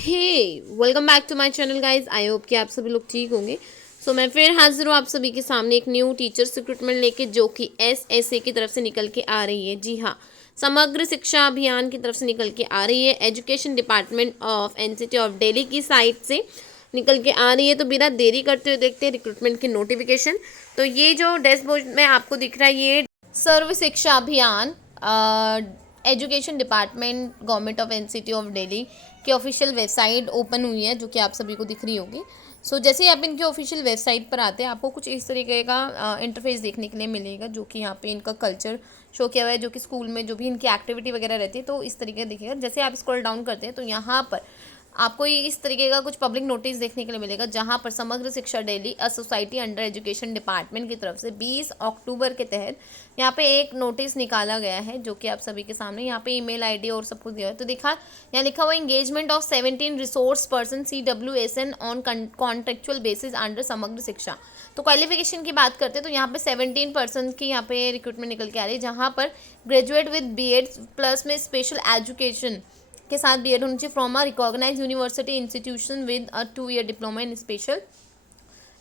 Hey welcome back to my channel guys. I hope कि आप सभी लोग ठीक होंगे। मैं फिर हाजिर हूँ आप सभी के सामने एक न्यू टीचर्स रिक्रूटमेंट लेके, जो कि एसएसए की तरफ से निकल के आ रही है। जी हाँ, समग्र शिक्षा अभियान की तरफ से निकल के आ रही है। Education department of NCT of Delhi की साइट से निकल के आ रही है। तो बिना देरी करते हुए देखते हैं रिक्रूटमेंट की नोटिफिकेशन। तो ये जो डैशबोर्ड में आपको दिख रहा है, ये सर्व शिक्षा अभियान education department government of NCT of Delhi की ऑफिशियल वेबसाइट ओपन हुई है, जो कि आप सभी को दिख रही होगी। जैसे ही आप इनकी ऑफिशियल वेबसाइट पर आते हैं, आपको कुछ इस तरीके का इंटरफेस देखने के लिए मिलेगा, जो कि यहाँ पे इनका कल्चर शो किया हुआ है, जो कि स्कूल में जो भी इनकी एक्टिविटी वगैरह रहती है, तो इस तरीके का दिखेगा। जैसे आप स्क्रॉल डाउन करते हैं तो यहाँ पर आपको ये इस तरीके का कुछ पब्लिक नोटिस देखने के लिए मिलेगा, जहाँ पर समग्र शिक्षा Delhi a society under education department की तरफ से 20 अक्टूबर के तहत यहाँ पे एक नोटिस निकाला गया है, जो कि आप सभी के सामने यहाँ पे ईमेल आईडी और सब कुछ दिया है। तो देखा यहाँ लिखा हुआ engagement of 17 resource person CWSN on contractual basis under समग्र शिक्षा। तो क्वालिफिकेशन की बात करते हैं तो यहाँ पे 17 पर्सन की यहाँ पे रिक्रूटमेंट निकल के आ रही है, जहाँ पर ग्रेजुएट विद BEd प्लस में स्पेशल एजुकेशन के साथ BEd होनी चाहिए from a recognise university institution with a 2 year diploma in special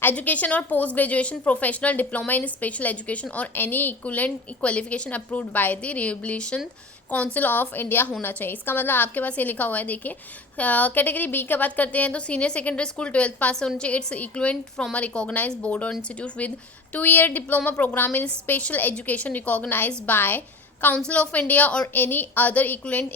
education और post graduation professional diploma in special education और any equivalent qualification approved by the rehabilitation council of India होना चाहिए। इसका मतलब आपके पास ये लिखा हुआ है, देखिए कैटेगरी बी की बात करते हैं तो सीनियर सेकेंडरी स्कूल 12th पास होना चाहिए। Its equivalent from a recognise board और institute with 2 year diploma programme in special education recognise by Council of India or any other equivalent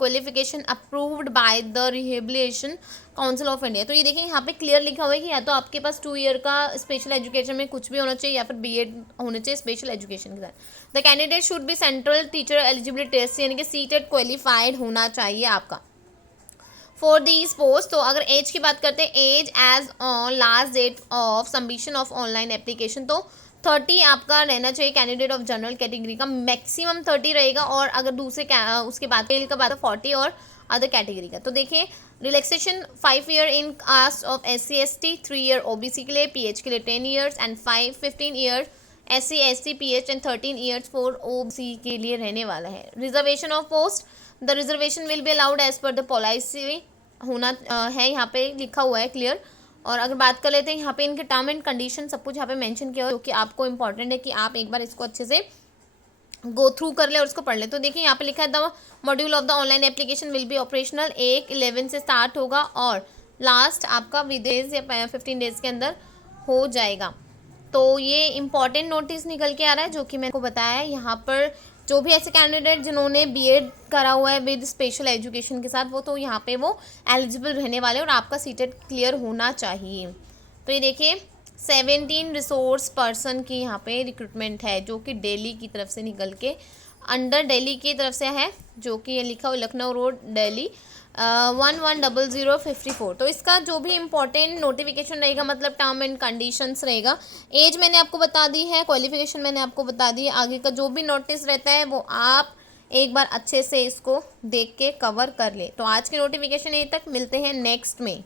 qualification approved by the Rehabilitation Council of India। तो ये देखिए यहाँ पे clear लिखा हुआ है कि या तो आपके पास 2 ईयर का स्पेशल एजुकेशन में कुछ भी होना चाहिए, या फिर BEd होना चाहिए स्पेशल एजुकेशन के साथ। The candidate should be central teacher eligibility test यानी कि सीटेट क्वालिफाइड होना चाहिए आपका फॉर दीज पोस्ट। तो अगर एज की बात करते हैं, age as on last date of submission of online application, तो 30 आपका रहना चाहिए कैंडिडेट ऑफ जनरल कैटेगरी का, मैक्सिमम 30 रहेगा। और अगर दूसरे उसके बाद का बात है 40 और अदर कैटेगरी का। तो देखिए relaxation 5 year in caste of SC ST, 3 year OBC के लिए, PH के लिए 10 years and 15 year SC ST PH and 13 years for OBC के लिए रहने वाला है। Reservation of post, the reservation will be allowed as per the policy होना है, यहाँ पे लिखा हुआ है क्लियर। और अगर बात कर लेते हैं यहाँ पे इनके टर्म एंड कंडीशन सब कुछ यहाँ पे मेंशन किया हुआ है, जो कि आपको इंपॉर्टेंट है कि आप एक बार इसको अच्छे से गो थ्रू कर ले और उसको पढ़ ले। तो देखिए यहाँ पे लिखा है the module of the online application will be operational 1/11 से स्टार्ट होगा और लास्ट आपका विदेश या 15 डेज के अंदर हो जाएगा। तो ये इंपॉर्टेंट नोटिस निकल के आ रहा है, जो कि मैंने को बताया है। यहाँ पर जो भी ऐसे कैंडिडेट जिन्होंने BEd करा हुआ है विद स्पेशल एजुकेशन के साथ, वो तो यहाँ पे वो एलिजिबल रहने वाले और आपका सीटेट क्लियर होना चाहिए। तो ये देखिए 17 रिसोर्स पर्सन की यहाँ पे रिक्रूटमेंट है, जो कि दिल्ली की तरफ से निकल के अंडर दिल्ली की तरफ से है, जो कि ये लिखा हुआ लखनऊ रोड दिल्ली 110054। तो इसका जो भी इम्पोर्टेंट नोटिफिकेशन रहेगा, मतलब टर्म एंड कंडीशंस रहेगा, एज मैंने आपको बता दी है, क्वालिफिकेशन मैंने आपको बता दी है। आगे का जो भी नोटिस रहता है वो आप एक बार अच्छे से इसको देख के कवर कर ले। तो आज के नोटिफिकेशन यहीं तक, मिलते हैं नेक्स्ट में।